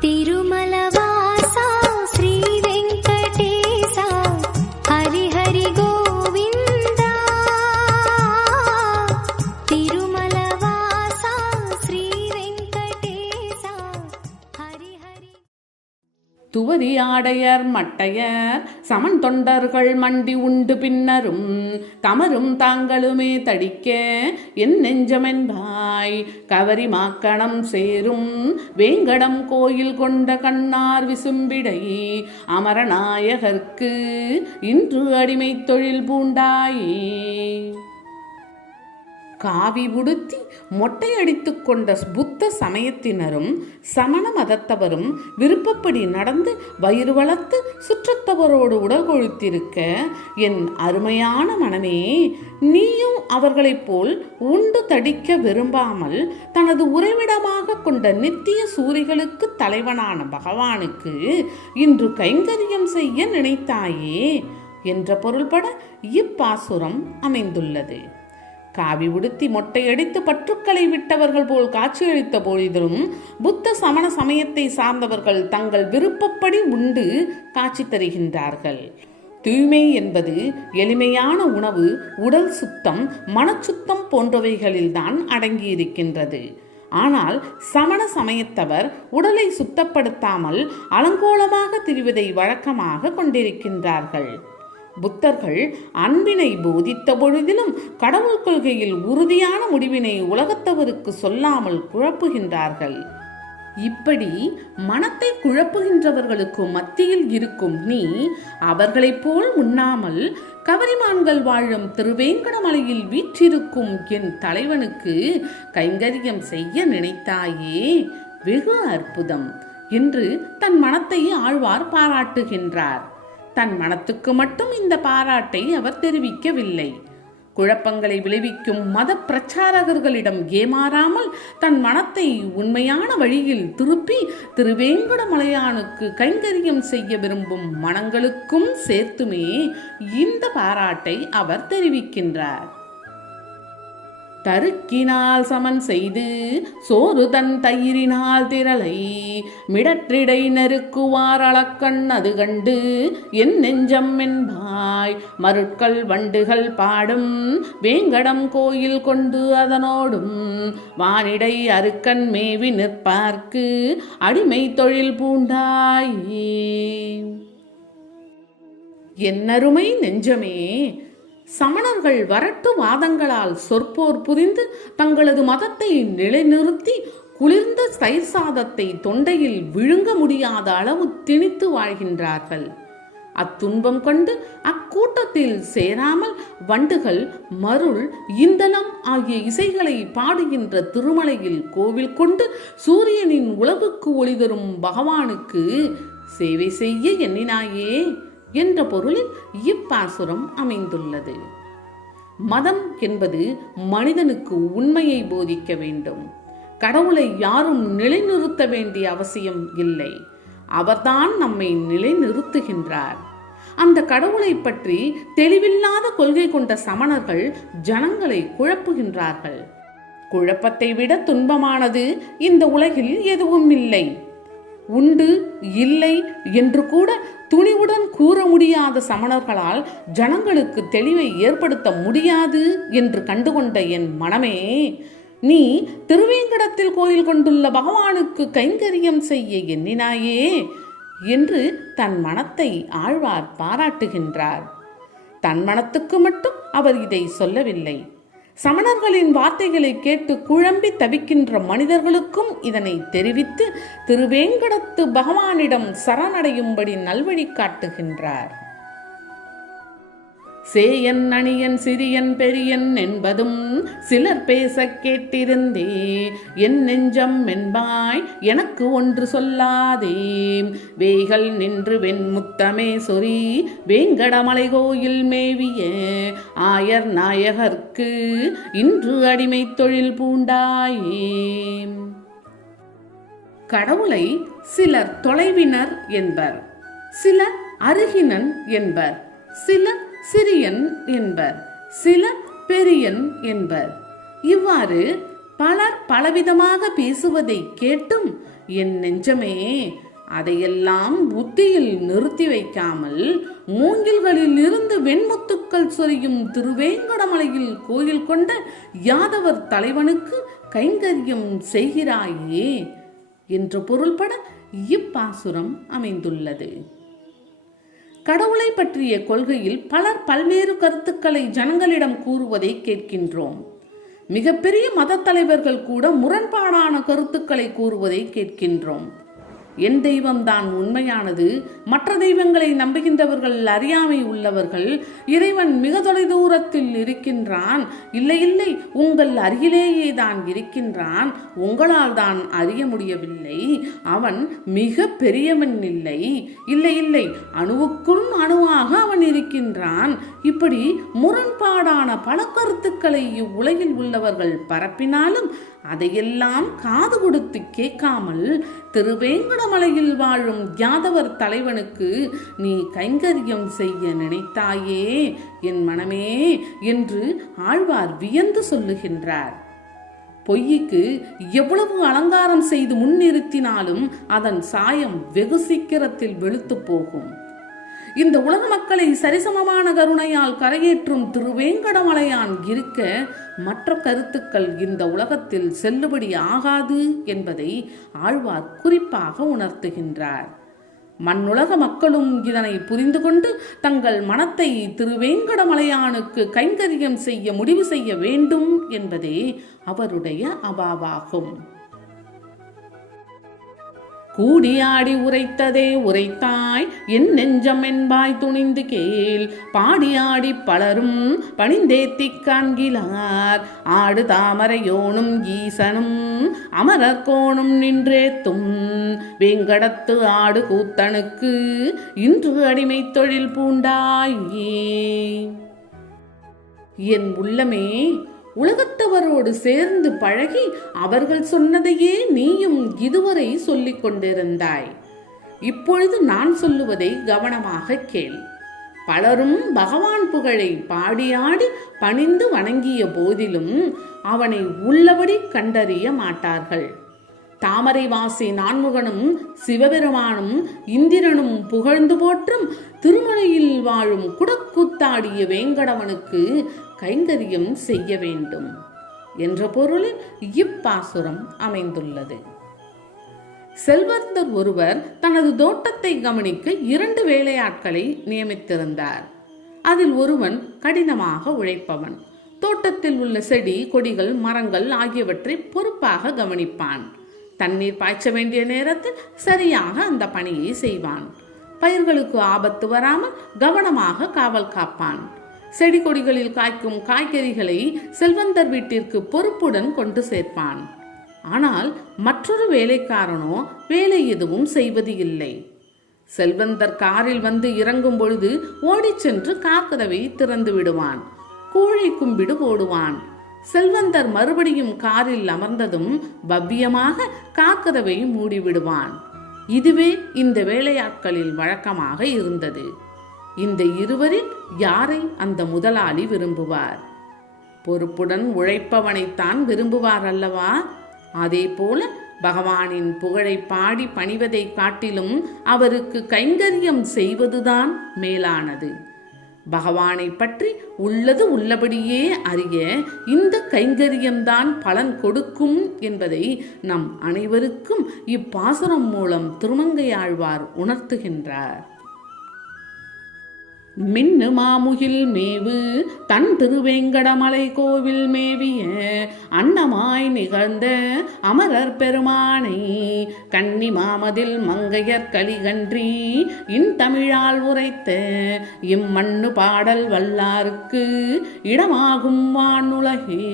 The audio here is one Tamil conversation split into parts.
திரு துவரி ஆடையர் மட்டையர். சமன் தொண்டர்கள் மண்டி உண்டு பின்னரும் தமரும் தாங்களுமே தடிக்க என் நெஞ்சமென்பாய். கவரி மாக்கணம் சேரும் வேங்கடம் கோயில் கொண்ட கண்ணார் விசும்பிடை. அமரநாயகர்க்கு இன்று அடிமை தொழில் பூண்டாயே. காவி உடுத்தி மொட்டையடித்து கொண்ட புத்த சமயத்தினரும் சமண மதத்தவரும் விருப்பப்படி நடந்து வயிறு வளர்த்து சுற்றத்தவரோடு உடல் கொழுத்திருக்க என் அருமையான மனமே நீயும் அவர்களைப் போல் உண்டு தடிக்க விரும்பாமல் தனது உறைவிடமாக கொண்ட நித்திய சூரிகளுக்கு தலைவனான பகவானுக்கு இன்று கைங்கரியம் செய்ய நினைத்தாயே என்ற பொருள்பட இப்பாசுரம் அமைந்துள்ளது. காவி உடுத்தி மொட்டையடித்து பற்றுக்களை விட்டவர்கள் போல் காட்சியளித்த போதிலும் புத்த சமண சமயத்தை சார்ந்தவர்கள் தங்கள் விருப்பப்படி உண்டு காட்சி தருகின்றார்கள். தூய்மை என்பது எளிமையான உணவு உடல் சுத்தம் மனச்சுத்தம் போன்றவைகளில்தான் அடங்கியிருக்கின்றது. ஆனால் சமண சமயத்தவர் உடலை சுத்தப்படுத்தாமல் அலங்கோலமாக திரிவதை வழக்கமாக கொண்டிருக்கின்றார்கள். புத்தர்கள் அன்பினை போதித்த பொழுதிலும் கடவுள் கொள்கையில் உறுதியான முடிவினை உலகத்தவருக்கு சொல்லாமல் குழப்புகின்றார்கள். இப்படி மனத்தை குழப்புகின்றவர்களுக்கு மத்தியில் இருக்கும் நீ அவர்களைப் போல் முன்னாமல் கவரிமான்கள் வாழும் திருவேங்கடமலையில் வீற்றிருக்கும் என் தலைவனுக்கு கைங்கரியம் செய்ய நினைத்தாயே வெகு அற்புதம்! என்று தன் மனத்தை ஆழ்வார் பாராட்டுகின்றார். தன் மனத்துக்கு மட்டும் இந்த பாராட்டை அவர் தெரிவிக்கவில்லை. குழப்பங்களை விளைவிக்கும் மத பிரச்சாரகர்களிடம் ஏமாறாமல் தன் மனத்தை உண்மையான வழியில் திருப்பி திருவேங்கடமலையானுக்கு கைங்கரியம் செய்ய விரும்பும் மனங்களுக்கும் சேர்த்துமே இந்த பாராட்டை அவர் தெரிவிக்கின்றார். தருக்கினால் சமன் செய்து சோறு தன் தயிரினால் திரளை. மிடற்றிடை நெருக்குவார் அளக்கண் அது கண்டு என் நெஞ்சம் என்பாய். மருட்கள் வண்டுகள் பாடும் வேங்கடம் கோயில் கொண்டு அதனோடும். வானிடை அருக்கன் மேவி நிற்பார்க்கு அடிமை தொழில் பூண்டாயே. என்னருமை நெஞ்சமே சமணர்கள் வரட்டு வாதங்களால் சொற்போர் புரிந்து தங்களது மதத்தை நிலைநிறுத்தி குளிர்ந்த தயிர் சாதத்தை தொண்டையில் விழுங்க முடியாத அளவு திணித்து வாழ்கின்றார்கள். அத்துன்பம் கொண்டு அக்கூட்டத்தில் சேராமல் வண்டுகள் மருள் இந்தலம் ஆகிய இசைகளை பாடுகின்ற திருமலையில் கோவில் கொண்டு சூரியனின் உலகுக்கு ஒளி தரும் பகவானுக்கு சேவை செய்ய எண்ணினாயே. என்ற பொருளில் இப்பாசுரம் அமைந்துள்ளது. மதம் என்பது மனிதனுக்கு உண்மையை போதிக்க வேண்டும். கடவுளை யாரும் நிலைநிறுத்த வேண்டிய அவசியம் இல்லை. அவர்தான் நம்மை நிலைநிறுத்துகின்றார். அந்த கடவுளை பற்றி தெளிவில்லாத கொள்கை கொண்ட சமணர்கள் ஜனங்களை குழப்புகின்றார்கள். குழப்பத்தை விட துன்பமானது இந்த உலகில் எதுவும் இல்லை. உண்டு இல்லை என்று கூட துணிவுடன் கூற முடியாத சமணர்களால் ஜனங்களுக்கு தெளிவை ஏற்படுத்த முடியாது என்று கண்டுகொண்ட என் மனமே நீ திருவேங்கடத்தில் கோயில் கொண்டுள்ள பகவானுக்கு கைங்கரியம் செய்ய எண்ணினாயே என்று தன் மனத்தை ஆழ்வார் பாராட்டுகின்றார். தன் மனத்துக்கு மட்டும் அவர் இதை சொல்லவில்லை. சமணர்களின் வார்த்தைகளை கேட்டு குழம்பி தவிக்கின்ற மனிதர்களுக்கும் இதனை தெரிவித்து திருவேங்கடத்து பகவானிடம் சரணடையும்படி நல்வழி காட்டுகின்றார். சேயன் அணியன் சிறியன் பெரியன் என்பதும் சிலர் பேசக் கேட்டிருந்தே. என் நெஞ்சம் என்பாய் எனக்கு ஒன்று சொல்லாதே. வேகல் நின்று வெண்முத்தமே சொறி வேங்கடமலை கோயில் மேவிய ஆயர் நாயகர்க்கு இன்று அடிமை தொழில் பூண்டாயே கடவுளை சிலர் தொலைவினர் என்பர் சிலர் அருகினன் என்பர் சிலர் சிறியன் என்பர் சிலர் பெரியன் என்பர். இவ்வாறு பலர் பலவிதமாக பேசுவதை கேட்டும் என் நெஞ்சமே அதையெல்லாம் புத்தியில் நிறுத்தி வைக்காமல் மூங்கில்களில் இருந்து வெண்முத்துக்கள் சொரியும் திருவேங்கடமலையில் கோயில் கொண்ட யாதவர் தலைவனுக்கு கைங்கரியம் செய்கிறாயே என்று பொருள்பட இப்பாசுரம் அமைந்துள்ளது. கடவுளை பற்றிய கொள்கையில் பலர் பல்வேறு கருத்துக்களை ஜனங்களிடம் கூறுவதை கேட்கின்றோம். மிகப்பெரிய மத தலைவர்கள் கூட முரண்பாடான கருத்துக்களை கூறுவதை கேட்கின்றோம். என் தெய்வம்தான் உண்மையானது. மற்ற தெய்வங்களை நம்புகின்றவர்கள் அறியாமை உள்ளவர்கள் இறைவன் மிக தொலைதூரத்தில் இருக்கின்றான். இல்லை இல்லை உங்கள் அருகிலேயே தான் இருக்கின்றான். உங்களால் தான் அறிய முடியவில்லை. அவன் மிக பெரியவன் இல்லை. இல்லை இல்லை அணுவுக்குள் அணுவாக அவன் இருக்கின்றான். இப்படி முரண்பாடான பல கருத்துக்களை இவ்வுலகில் உள்ளவர்கள் பரப்பினாலும் அதையெல்லாம் காது கொடுத்து கேட்காமல் திருவேங்கடமலையில் வாழும் யாதவர் தலைவனுக்கு நீ கைங்கரியம் செய்ய நினைத்தாயே என் மனமே என்று ஆழ்வார் வியந்து சொல்லுகின்றார். பொய்யுக்கு எவ்வளவு அலங்காரம் செய்து முன்னிறுத்தினாலும் அதன் சாயம் வெகு சீக்கிரத்தில் வெளுத்து போகும். இந்த உலக மக்களை சரிசமமான கருணையால் கரையேற்றும் திருவேங்கடமலையான் இருக்க மற்ற கருத்துக்கள் இந்த உலகத்தில் செல்லுபடி ஆகாது என்பதை ஆழ்வார் குறிப்பாக உணர்த்துகின்றார். மண்ணுலக மக்களும் இதனை புரிந்து கொண்டு தங்கள் மனத்தை திருவேங்கடமலையானுக்கு கைங்கரியம் செய்ய முடிவு செய்ய வேண்டும் என்பதே அவருடைய அபாவாகும். கூடியாடி உரைத்ததே உரைத்தாய். என் நெஞ்சம் என்பாய் துணிந்து கேள். பாடியாடி பலரும் பணிந்தேத்தி காண்கிலார். ஆடு தாமரையோனும் ஈசனும் அமரர் கோணும் நின்றேத்தும். வேங்கடத்து ஆடு கூத்தனுக்கு இன்று அடிமை தொழில் பூண்டாயே. என் உள்ளமே உலகத்தவரோடு சேர்ந்து பழகி அவர்கள் சொன்னதையே நீயும் இதுவரை சொல்லிக் கொண்டிருந்தாய். இப்பொழுது நான் சொல்லுவதை கவனமாக கேள். பலரும் பகவான் புகழை பாடியாடி பணிந்து வணங்கிய போதிலும் அவனை உள்ளபடி கண்டறிய மாட்டார்கள். தாமரைவாசி நான்முகனும் சிவபெருமானும் இந்திரனும் புகழ்ந்து போற்றும் திருமலையில் வாழும் குடக்கூத்தாடிய வேங்கடவனுக்கு கைங்கரியம் செய்ய வேண்டும் என்ற பொருளில் இப்பாசுரம் அமைந்துள்ளது. செல்வந்தர் ஒருவர் தனது தோட்டத்தை கவனிக்க இரண்டு வேலையாட்களை நியமித்திருந்தார். அதில் ஒருவன் கடினமாக உழைப்பவன். தோட்டத்தில் உள்ள செடி கொடிகள் மரங்கள் ஆகியவற்றை பொறுப்பாக கவனிப்பான். தண்ணீர் பாய்ச்ச வேண்டிய நேரத்தில் சரியாக அந்த பணியை செய்வான். பயிர்களுக்கு ஆபத்து வராமல் கவனமாக காவல் காப்பான். செடி கொடிகளில் காய்க்கும் காய்கறிகளை செல்வந்தர் வீட்டிற்கு பொறுப்புடன் கொண்டு சேர்ப்பான். ஆனால் மற்றொரு வேலைக்காரனோ வேலை எதுவும் செய்வது இல்லை. செல்வந்தர் காரில் வந்து இறங்கும் பொழுது ஓடிச் சென்று காக்கதவை திறந்து விடுவான். கூழை கும்பிடு போடுவான். செல்வந்தர் மறுபடியும் காரில் அமர்ந்ததும் பவ்யமாக காக்கதவை மூடிவிடுவான். இதுவே இந்த வேலையாட்களில் வழக்கமாக இருந்தது. இந்த இருவரில் யாரை அந்த முதலாளி விரும்புவார்? பொறுப்புடன் உழைப்பவனைத்தான் விரும்புவார் அல்லவா? அதே போல பகவானின் புகழை பாடி பணிவதை காட்டிலும் அவருக்கு கைங்கரியம் செய்வதுதான் மேலானது. பகவானை பற்றி உள்ளது உள்ளபடியே அறிய இந்த கைங்கரியம்தான் பலன் கொடுக்கும் என்பதை நம் அனைவருக்கும் இப்பாசுரம் மூலம் திருமங்கையாழ்வார் உணர்த்துகின்றார். மின்னு மாமுகில் மேவு தன் திருவேங்கடமலை கோவில் மேவிய அன்னமாய் நிகழ்ந்த அமரர் பெருமானை கன்னி மாமதில் மங்கையர் கலிகன்றி இன் தமிழால் உரைத்த இம்மண்ணு பாடல் வல்லாருக்கு இடமாகும் வானுலகே.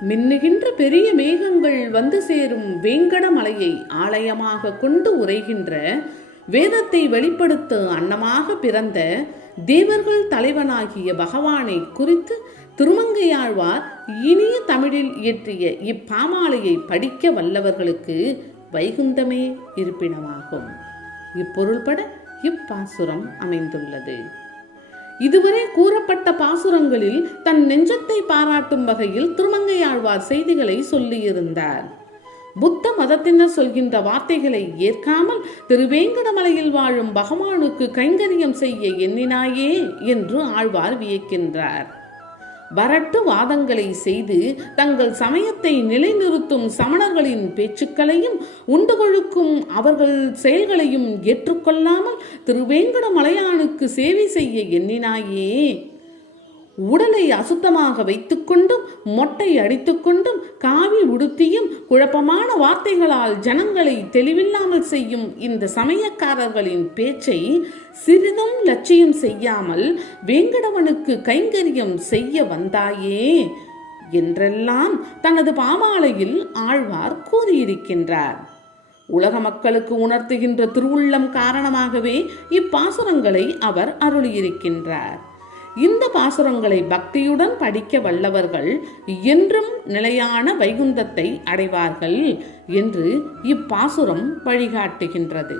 மின்னுகின்ற பெரிய மேகங்கள் வந்து சேரும் வேங்கடமலையை ஆலயமாக கொண்டு உரைகின்ற வேதத்தை வெளிப்படுத்த அன்னமாக பிறந்த தேவர்கள் தலைவனாகிய பகவானை குறித்து திருமங்கையாழ்வார் இனிய தமிழில் இயற்றிய இப்பாமாலையை படிக்க வல்லவர்களுக்கு வைகுந்தமே இருப்பிடமாகும் இப்பொருள்பட இப்பாசுரம் அமைந்துள்ளது. இதுவரை கூறப்பட்ட பாசுரங்களில் தன் நெஞ்சத்தை பாராட்டும் வகையில் திருமங்கையாழ்வார் செய்திகளை சொல்லியிருந்தார். புத்த மதத்தினர் சொல்கின்ற வார்த்தைகளை ஏற்காமல் திருவேங்கடமலையில் வாழும் பகவானுக்கு கைங்கரியம் செய்ய எண்ணினாயே என்று ஆழ்வார் வியக்கின்றார். வரட்டு வாதங்களை செய்து தங்கள் சமயத்தை நிலைநிறுத்தும் சமணர்களின் பேச்சுக்களையும் உண்டு கொழுக்கும் அவர்கள் செயல்களையும் ஏற்றுக்கொள்ளாமல் திருவேங்கடமலையானுக்கு சேவை செய்ய எண்ணினாயே உடலை அசுத்தமாக வைத்துக்கொண்டும் மொட்டை அடித்துக்கொண்டும் காவி உடுத்தியும் குழப்பமான வார்த்தைகளால் ஜனங்களை தெளிவில்லாமல் செய்யும் இந்த சமயக்காரர்களின் பேச்சை சிறிதும் லட்சியம் செய்யாமல் வேங்கடவனுக்கு கைங்கரியம் செய்ய வந்தாயே என்றெல்லாம் தனது பாமாலையில் ஆழ்வார் கூறியிருக்கின்றார். உலக மக்களுக்கு உணர்த்துகின்ற திருவுள்ளம் காரணமாகவே இப்பாசுரங்களை அவர் அருளியிருக்கின்றார். இந்த பாசுரங்களை பக்தியுடன் படிக்க வல்லவர்கள் என்றும் நிலையான வைகுந்தத்தை அடைவார்கள் என்று இப்பாசுரம் வழிகாட்டுகின்றது.